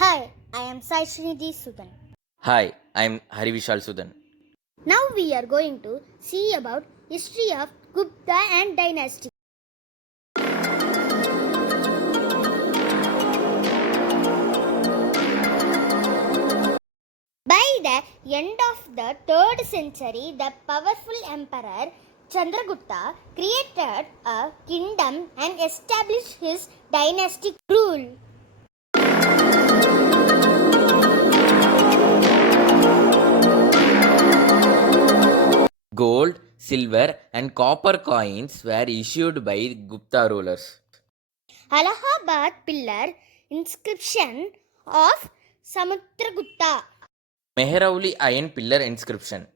Hi, I am Sai Srinidhi Sudan. Hi, I'm Harivishal Sudan. Now we are going to see about history of Gupta and dynasty. By the end of the 3rd century, the powerful emperor Chandragupta created a kingdom and established his dynastic rule. Gold, silver, and copper coins were issued by Gupta rulers. Allahabad pillar inscription of Samudragupta. Mehrauli iron pillar inscription.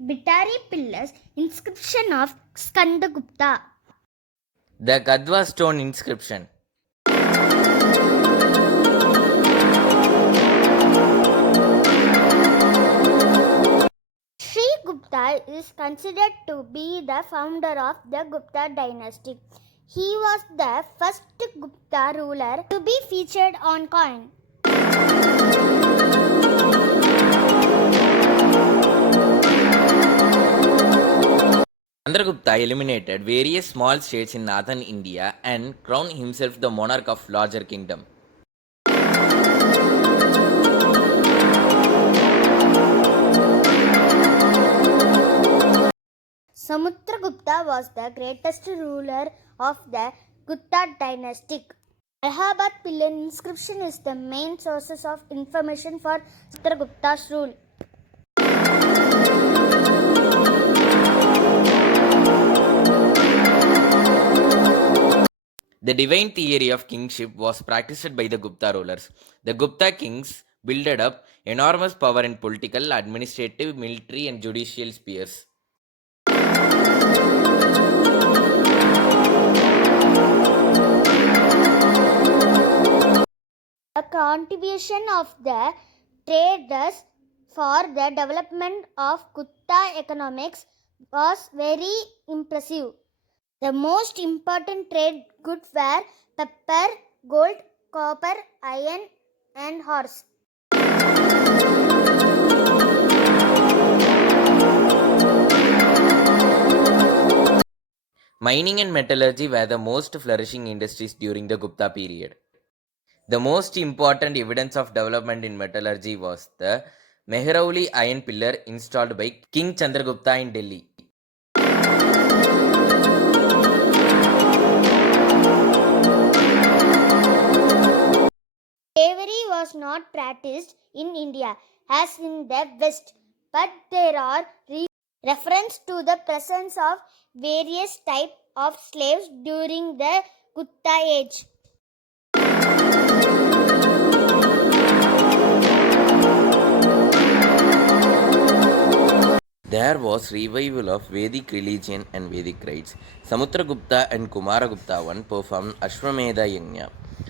Bitari pillars inscription of Skandagupta. The Gadwa stone inscription. Sri Gupta is considered to be the founder of the Gupta dynasty. He was the first Gupta ruler to be featured on coin. Chandragupta eliminated various small states in northern India and crowned himself the monarch of larger kingdom. Samudragupta was the greatest ruler of the Gupta dynasty. Allahabad pillar inscription is the main source of information for Samudragupta's rule. The divine theory of kingship was practiced by the Gupta rulers. The Gupta kings built up enormous power in political, administrative, military, and judicial spheres. The contribution of the traders for the development of Gupta economics was very impressive. The most important trade goods were pepper, gold, copper, iron, and horse. Mining and metallurgy were the most flourishing industries during the Gupta period. The most important evidence of development in metallurgy was the Mehrauli iron pillar installed by King Chandragupta in Delhi. Slavery was not practiced in India as in the West, but there are reference to the presence of various types of slaves during the Gupta age. There was revival of Vedic religion and Vedic rites. Samudragupta and Kumaragupta I performed Ashwamedha Yajna,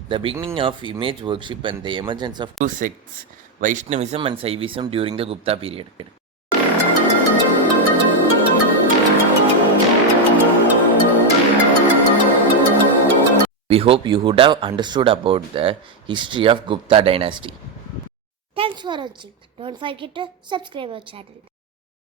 the beginning of image worship and the emergence of two sects, Vaishnavism and Saivism during the Gupta period. We hope you would have understood about the history of Gupta dynasty. Thanks for watching. Don't forget to subscribe our channel.